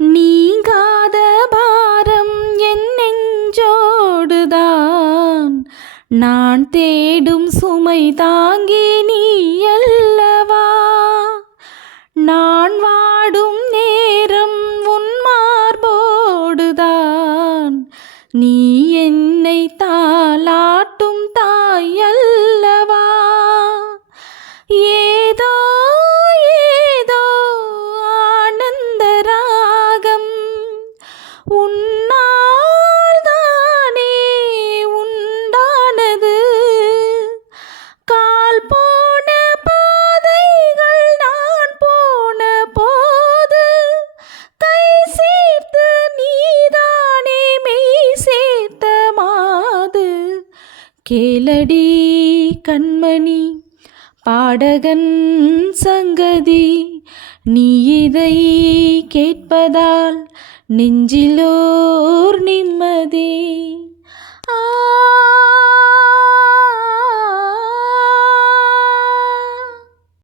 நீங்காத பாரம் என் நெஞ்சோடுதான், நான் தேடும் சுமை தாங்கி நீ அல்லவா. நான் வாடும் நேரம் உன் மார்போடுதான், நீ என்னை தாலாட்டும் தாய் அல்லவா. ஏதோ ஏதோ ஆனந்த ராகம் உன்னால் தானே உண்டானது. கால் போன பாதைகள் நான் போன போது கை சேர்த்து நீதானே மெய் சேர்த்த மாது. கேளடி கண்மணி பாடகன் சங்கதி, நீ இதை கேட்பதால் நெஞ்சிலோர் நிம்மதி.